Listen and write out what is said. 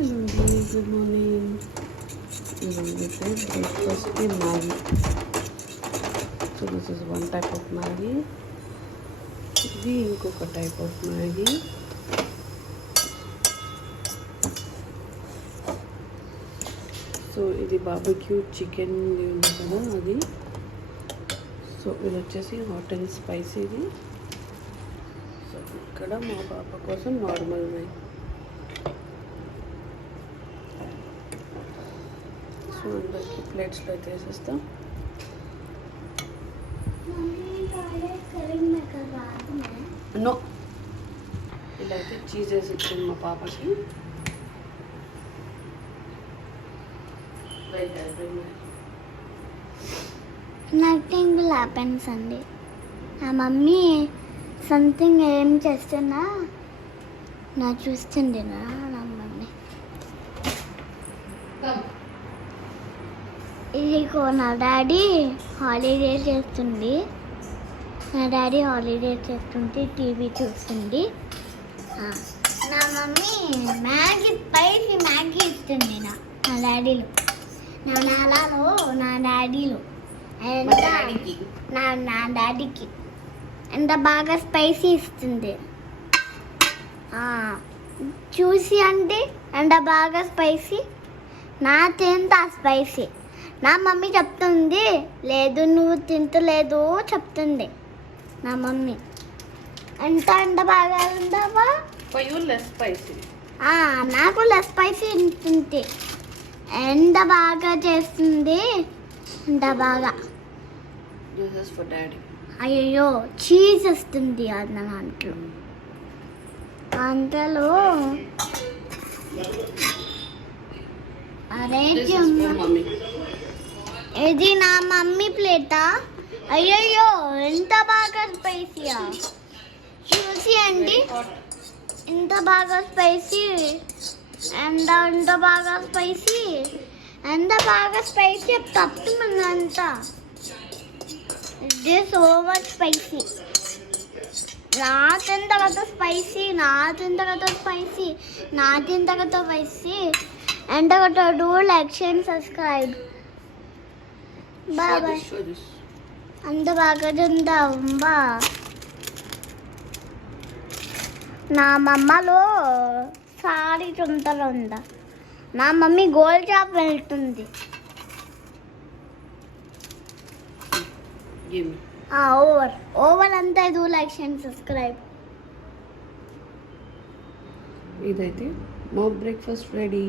Good morning. Breakfast in Maggi. So this is one type of Maggi. ఇది ఇంకొక type of Maggi. So ఇది barbecue chicken ఉంది కదా అది. సో ఇది వచ్చేసి హాట్ అండ్ స్పైసీది. సో ఇక్కడ మా పాప కోసం నార్మల్ మ్యాగీ. సో అందరికి ప్లేట్స్లో అయితే వేసేస్తాం. నో, ఇలా అయితే చీజ్ వేసి ఇచ్చింది మా పాపకి. నథింగ్ విల్ హ్యాపెన్స్ అండి. నా మమ్మీ సంథింగ్ ఏం చేస్తున్నా నా చూస్తుంది నా మమ్మీ. ఇదిగో నా డాడీ హాలిడే చేస్తుంది. నా డాడీ హాలిడే చేస్తుంటే టీవీ చూస్తుంది. నా మమ్మీ మ్యాగీ స్పైసీ మ్యాగీ ఇస్తుంది నా డాడీలో, నా నాలాలో, నా డాడీలో నా డాడీకి ఎంత బాగా స్పైసీ ఇస్తుంది. చూసి అంటే ఎంత బాగా స్పైసీ, నా తింత స్పైసీ. నా మమ్మీ చెప్తుంది లేదు నువ్వు తింటలేదు చెప్తుంది నా మమ్మీ. ఎంత బాగా ఉందావా? నాకు లెస్ స్పైసీ ఉంటుంది. ఎంత బాగా చేస్తుంది, ఎంత బాగా. అయ్యో చీజ్ వస్తుంది దాంట్లో. అంతలో అరే ఇది నా మమ్మీ ప్లేటా? అయ్యయ్యో ఎంత బాగా స్పైసీయా. చూసి అండి ఎంత బాగా స్పైసీ, ఎంత బాగా స్పైసీ, ఎంత బాగా స్పైసీ తప్పుతుంది అంతా. This over spicy. నా తింతగత స్పైసీ, నా తింతగత స్పైసీ, నా తింతగత spicy. And do like, share and subscribe. Bye bye. అంత బాగా తిందాంబా. నా మమ్మలో సారీ చుంతలు ఉందా. నా మమ్మీ గోల్డ్ షాప్ వెళ్తుంది. ఓవర్ అంతా do like share and subscribe. ఇదైతే మా బ్రేక్ఫాస్ట్ రెడీ.